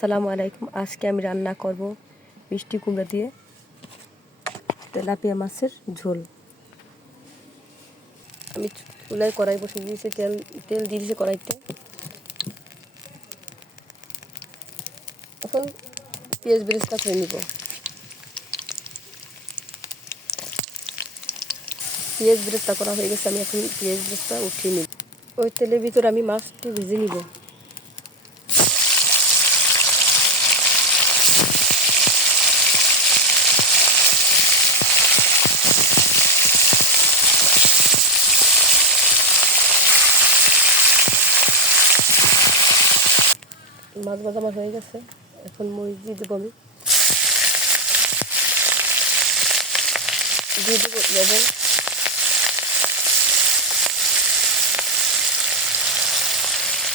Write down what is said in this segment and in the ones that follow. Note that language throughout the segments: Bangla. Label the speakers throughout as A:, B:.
A: আসসালামু আলাইকুম। আজকে আমি রান্না করব মিষ্টি কুমড়া দিয়ে তেলাপিয়া মাছের ঝোল। আমি চুলায় কড়াই বসে দিয়েছি, তেল তেল দিয়ে দিয়েছি কড়াইতে। এখন পেঁয়াজ বেরেস্তা করে নিব। পেঁয়াজ বেরেস্তা করা হয়ে গেছে, আমি এখন পেঁয়াজ বেরেস্তা উঠিয়ে নিব। ওই তেলের ভিতরে আমি মাছটি ভেজে নিব। মাছ ভাজা আমার হয়ে গেছে। এখন মরিচ দিয়ে দেবো আমি। দিয়ে দেবো লবণ।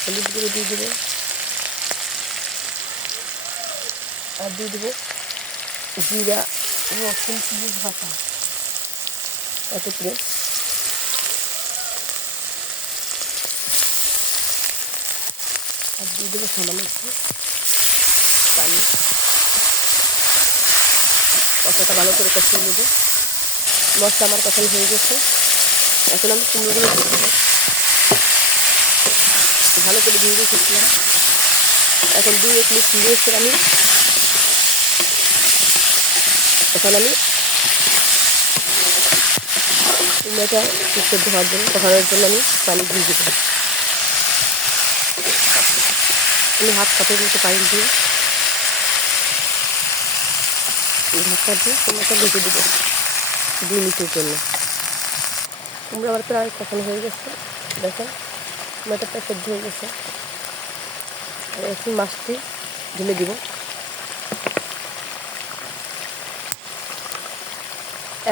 A: হলুদ গুঁড়ো দিয়ে দেবো। আর দিয়ে দেবো জিরা, রসুন চিনি ভাজা এত করে আর দিয়ে দেবো সামান্য একটু পানি। মশলাটা ভালো করে কষিয়ে নেব। মশলা আমার কষানো হয়ে গেছে। এখন আমি কুমড়োগুলো দিয়ে ভালো করে দিয়ে রেখেছিলাম। এখন দুই এক মিনিট দিয়ে এসে আমি এখন আমি কুমড়োটা সেদ্ধ হওয়ার জন্য কষানোর জন্য আমি পানি দিয়ে দেবো। আমি হাত কাপের মতো পানি দিয়ে ঢাকা দিয়ে কুমড়োটা ঢেকে দেবো দুই মিনিটের জন্য। কুমড়ো আমার প্রায় কখনো হয়ে গেছে? দেখেন কুমড়োটা প্রায় সেদ্ধ হয়ে গেছে। এখন মাছটি ঢেলে দিব।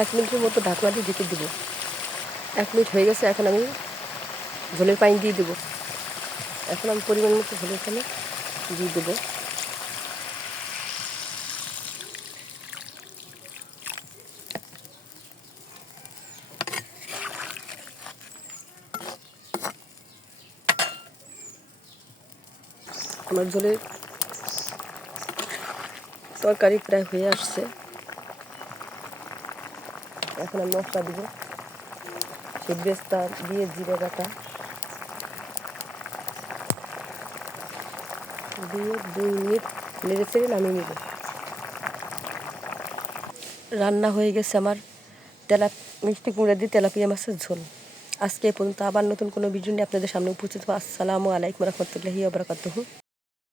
A: এক মিনিটের মতো ঢাকনা দিয়ে ঢেকে দেবো। এক মিনিট হয়ে গেছে, এখন আমি ঝোলের পানি দিয়ে দেবো। এখন আমি পরিমাণ মতো ঝোলের পানি দিয়ে দেবো। আমার ঝোলের তরকারি প্রায় হয়ে আসছে। এখন আমি মশলা দিব। সেই বেস্তা দিয়ে জিরে, বাটা। দিয়ে দুই মিনিট নেড়ে চেড়ে নামিয়ে নেব। রান্না হয়ে গেছে আমার তেলা মিষ্টি কুমড়া দিয়ে তেলাপিয়া মাছের ঝোল। আজকে এ পর্যন্ত আবার নতুন কোনো ভিডিও নিয়ে আপনাদের সামনে উপস্থিত হব। আসসালামু আলাইকুম রহমতুল্লাহি আবরাকাতুহু